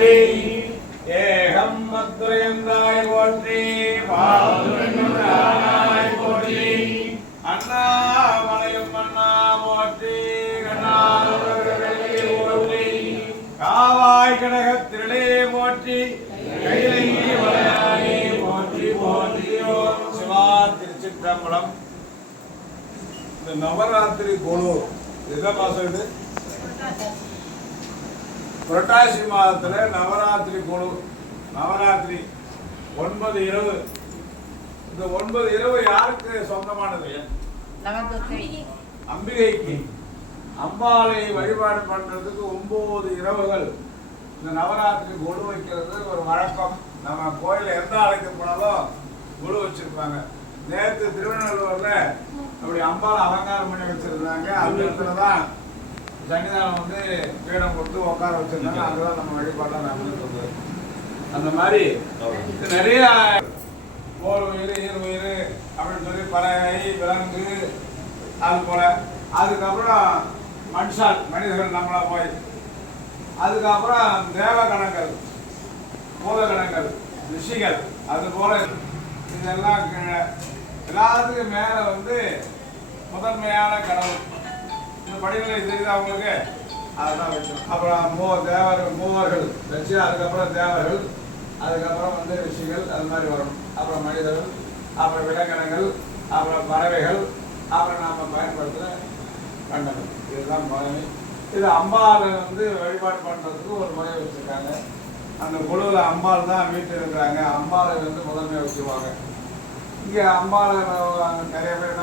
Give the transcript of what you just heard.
போற்றி. ஏகம் மத்துரையந்தாய் போற்றி. பாதுராய் போற்றி. அண்ணாமலையும் அண்ணா போற்றி. கண்ணாதுரை போற்றி. காவாய் கனகத்திரளே போற்றி. கைலை வளையானே போற்றி. போற்றி சிவா திருச்சிற்றம்பலம். இந்த நவராத்திரி குழு எந்த மாசம் இது? புரட்டாசி மாதத்துல நவராத்திரி குழு நவராத்திரி ஒன்பது இரவு. இந்த ஒன்பது இரவு யாருக்கு சொந்தமானது? அம்பிகைக்கு. அம்பாளை வழிபாடு பண்றதுக்கு ஒன்பது இரவுகள். இந்த நவராத்திரி குழு வைக்கிறது ஒரு வழக்கம். நம்ம கோயில எந்த ஆலயத்துக்கு போனாலும் குழு வச்சிருப்பாங்க. நேற்று திருவண்ணூர்ல அப்படி அம்பாள் அலங்காரம் பண்ணி வச்சிருந்தாங்க. அந்த இடத்துல தான் சன்னிதானம் வந்து பீடம் கொடுத்து உட்கார வச்சிருந்தாங்க. அங்கதான் நம்ம வழிபாடெல்லாம் நடந்துட்டு அந்த மாதிரி நிறைய ஓர் உயிர் ஈர் உயிர் அப்படின்னு சொல்லி பறவை விலங்கு அது போல. அதுக்கப்புறம் மனுஷால் மனிதர்கள் நம்மளா போய். அதுக்கப்புறம் தேவ தேவகணங்கள் பூதகணங்கள் ரிஷிகள் அது போல. இதெல்லாம் கீழே. எல்லாத்துக்கும் மேலே வந்து முதன்மையான கடவுள். இந்த படிநிலை தெரியுது அவங்களுக்கு அதெல்லாம் வச்சோம் அப்புறம் மூ தேவர்கள் மூவர்கள் வச்சு அதுக்கப்புறம் தேவர்கள் அதுக்கப்புறம் வந்து ரிஷிகள் அது மாதிரி வரும். அப்புறம் மனிதர்கள் அப்புறம் விலங்கினங்கள் அப்புறம் பறவைகள் அப்புறம் நாம் பயன்படுத்துகிற கண்டங்கள். இதுதான் முறை இது அம்பாவை வந்து வழிபாடு பண்ணுறதுக்கு ஒரு முறை வச்சுருக்காங்க. அந்த குழுவில் அம்பாள் தான் வீட்டில் இருக்கிறாங்க. அம்பாளை வந்து முதன்மை வச்சுருவாங்க இங்கே அம்பாளை நிறைய பேர்